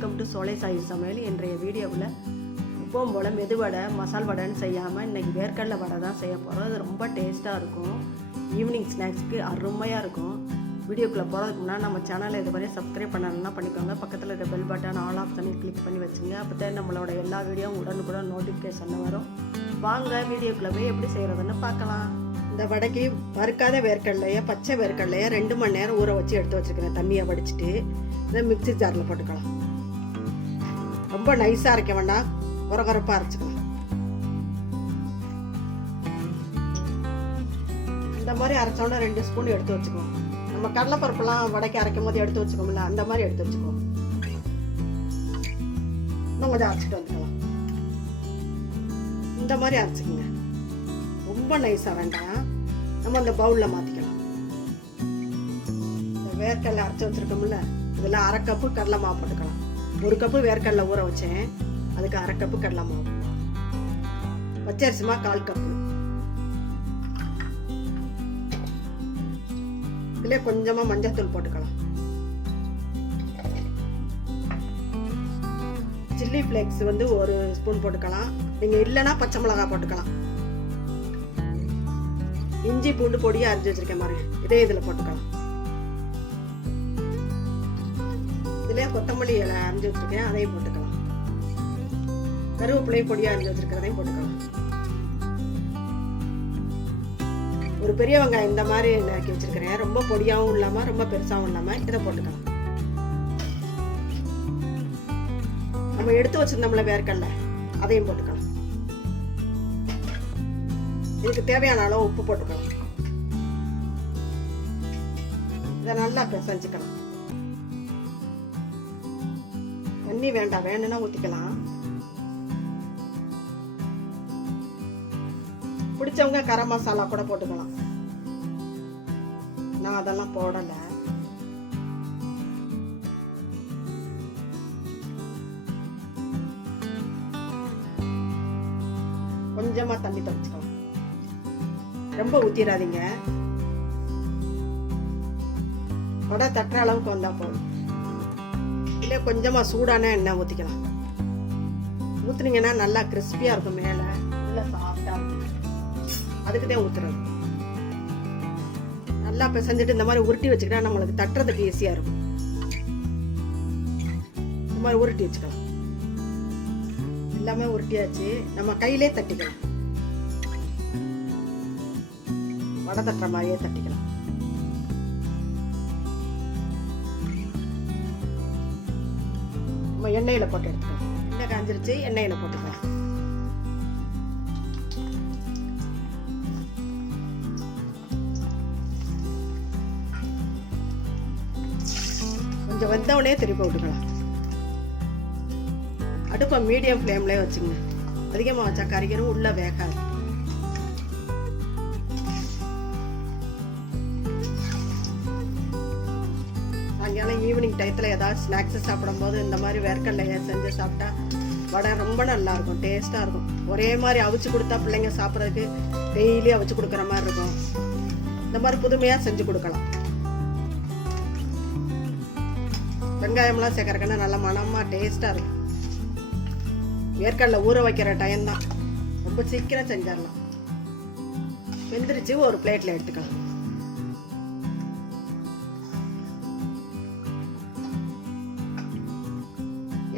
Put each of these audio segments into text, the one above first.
Welcome to சோலை சாய் சமையல். இன்றைய வீடியோவில் எப்பவும் போல் மெதுவடை மசால் வடைன்னு செய்யாமல் இன்றைக்கி வேர்க்கடலை வடை தான் செய்ய போகிறோம். அது ரொம்ப டேஸ்ட்டாக இருக்கும். ஈவினிங் ஸ்நாக்ஸ்க்கு அருமையாக இருக்கும். வீடியோக்குள்ளே போகிறதுக்கு முன்னாடி நம்ம சேனலை இது வரையும் சப்ஸ்கிரைப் பண்ணணும்னா பண்ணிக்கோங்க. பக்கத்தில் இருக்க பெல் பட்டன் ஆல் ஆப்ஷனை கிளிக் பண்ணி வச்சுங்க. அப்போ தான் நம்மளோட எல்லா வீடியோவும் உடனுக்குடன் நோட்டிஃபிகேஷன் வரும். வாங்க வீடியோக்குள்ளே போய் எப்படி செய்கிறதுன்னு பார்க்கலாம். இந்த வடைக்கு வறுக்காத வேர்க்கடலையை பச்சை வேர்க்கடலையை 2 மணி நேரம் ஊற வச்சு எடுத்து வச்சுருக்கிறேன். தண்ணியை வடிச்சிட்டு இதை மிக்சி ஜாரில் போட்டுக்கலாம். ரொம்ப நைஸாக அரைக்க வேண்டாம், குறகுறப்பாக அரைச்சிக்கலாம். இந்த மாதிரி அரைச்சோன்னா 2 ஸ்பூன் எடுத்து வச்சுக்குவோம். நம்ம கடலைப்பருப்புலாம் வடைக்கு அரைக்கும் போது எடுத்து வச்சுக்கோம்ல, அந்த மாதிரி எடுத்து வச்சுக்குவோம். இன்னும் கொஞ்சம் அரைச்சிட்டு வந்துக்கலாம். இந்த மாதிரி அரைச்சிக்கோங்க. ரொம்ப நைஸாக வேண்டாம். நம்ம அந்த பவுலில் மாற்றிக்கலாம். இந்த வேர்க்கடலை அரைச்சி வச்சுருக்கோம்ல, இதில் 1/2 கப்பு கடலை மாவு போட்டுக்கலாம். 1 கப்பு வேர்க்கடலை ஊற வச்சேன், அதுக்கு 1/2 கப்பு கடலை மாவு. பச்சரிசி மாவு 1/4 கப்பு. இதில் கொஞ்சமாக மஞ்சள்தூள் போட்டுக்கலாம். சில்லி ஃப்ளேக்ஸ் 1 ஸ்பூன் போட்டுக்கலாம். நீங்கள் இல்லைன்னா பச்சை மிளகாய் போட்டுக்கலாம். இஞ்சி பூண்டு பொடியாக அரைச்சி வச்சிருக்கேன் பாருங்க, இதே இதில் போட்டுக்கலாம். இதுலேயே கொத்தமல்லி இலை அரைஞ்சி வச்சிருக்கேன், அதையும் போட்டுக்கலாம். கருவேப்பிலையும் பொடியாக அரைஞ்சி வச்சிருக்கிறதையும் போட்டுக்கலாம். ஒரு பெரிய வெங்காயம் இந்த மாதிரி நறுக்கி வச்சிருக்கிறேன். ரொம்ப பொடியாகவும் இல்லாமல் ரொம்ப பெருசாகவும் இல்லாமல் இதை போட்டுக்கலாம். நம்ம எடுத்து வச்சிருந்தோம்ல வேர்க்கடலை, அதையும் போட்டுக்கலாம். இதுக்கு தேவையான அளவு உப்பு போட்டுக்கலாம். இதை நல்லா பிசைஞ்சுக்கலாம். தண்ணி வேண்டாம், வேணும்னா ஊற்றிக்கலாம். பிடிச்சவங்க கரம் மசாலா கூட போட்டுக்கலாம். நான் அதெல்லாம் போடலை. கொஞ்சமா தண்ணி தெளிச்சுக்கலாம். ரொம்ப ஊற்றிடாதீங்க. வடை தட்டுற அளவுக்கு வந்தால் போதும். இல்லை கொஞ்சமாக சூடான எண்ணெய் ஊற்றிக்கலாம். ஊற்றுனீங்கன்னா நல்லா கிறிஸ்பியாக இருக்கும், மேலே நல்லா சாஃப்டாக இருக்கும். அதுக்கு தான் ஊற்றுறது. நல்லா பிசைஞ்சிட்டு இந்த மாதிரி உருட்டி வச்சுக்கிட்டா நம்மளுக்கு தட்டுறதுக்கு ஈஸியாக இருக்கும். இந்த மாதிரி உருட்டி வச்சுக்கலாம். எல்லாமே உருட்டியாச்சு. நம்ம கையிலே தட்டிக்கலாம். வடை தட்டுற மாதிரியே தட்டிக்கலாம். நம்ம எண்ணெயில போட்டு எடுத்துக்கலாம். எண்ணெய் காஞ்சிருச்சு, எண்ணெயில போட்டுக்கலாம். கொஞ்சம் வெந்தவுடனே திருப்பி விட்டுக்கலாம். அடுப்பை மீடியம் ஃப்ளேம்லேயே வச்சுங்க. அதிகமாக வச்சா கறிக்கணும், உள்ள வேகாது. சாயங்காலம் ஈவினிங் டயத்தில் ஏதாவது ஸ்நாக்ஸு சாப்பிடும்போது இந்த மாதிரி வேர்க்கடலையை செஞ்சு சாப்பிட்டா வடை ரொம்ப நல்லா இருக்கும், டேஸ்ட்டாக இருக்கும். ஒரே மாதிரி அவிச்சு கொடுத்தா பிள்ளைங்க சாப்பிட்றதுக்கு டெய்லி அவிச்சு கொடுக்குற மாதிரி இருக்கும். இந்த மாதிரி புதுமையாக செஞ்சு கொடுக்கலாம். வெங்காயம்லாம் சேர்க்கறதுக்குன்னா நல்ல மனமாக டேஸ்ட்டாக இருக்கும். வேர்க்கடலை ஊற வைக்கிற டைம் தான், ரொம்ப சீக்கிரம் செஞ்சிடலாம். வெந்துருச்சு, ஒரு பிளேட்டில் எடுத்துக்கலாம்.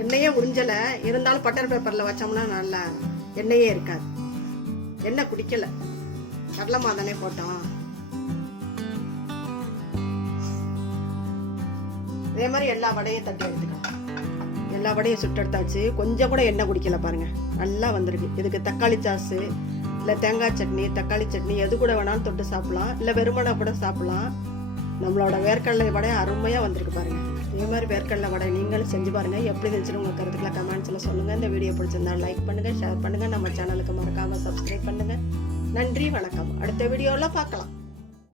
எண்ணெயே உறிஞ்சலை, இருந்தாலும் பட்டர் பேப்பரில் வச்சோம்னா நல்லா எண்ணெயே இருக்காது. எண்ணெய் குடிக்கலை, கடலை மாதானே போட்டோம். இதே மாதிரி எல்லா வடையும் தட்டி எடுத்துக்கலாம். எல்லா வடையும் சுட்டெடுத்தாச்சு. கொஞ்சம் கூட எண்ணெய் குடிக்கல பாருங்க, நல்லா வந்திருக்கு. இதுக்கு தக்காளி சாஸு இல்லை தேங்காய் சட்னி, தக்காளி சட்னி எது கூட வேணாலும் தொட்டு சாப்பிடலாம், இல்லை வெறுமனை கூட சாப்பிடலாம். நம்மளோட வேர்க்கடலை வடை அருமையாக வந்திருக்கு பாருங்க. இதே மாதிரி வேர்க்கடலை வடை நீங்களும் செஞ்சு பாருங்கள். எப்படி இருந்துச்சுன்னு உங்கள் கருத்துக்களை கமெண்ட்ஸில் சொல்லுங்கள். இந்த வீடியோ பிடிச்சிருந்தா லைக் பண்ணுங்கள், ஷேர் பண்ணுங்கள். நம்ம சேனலுக்கு மறக்காமல் சப்ஸ்கிரைப் பண்ணுங்கள். நன்றி, வணக்கம். அடுத்த வீடியோவில் பார்க்கலாம்.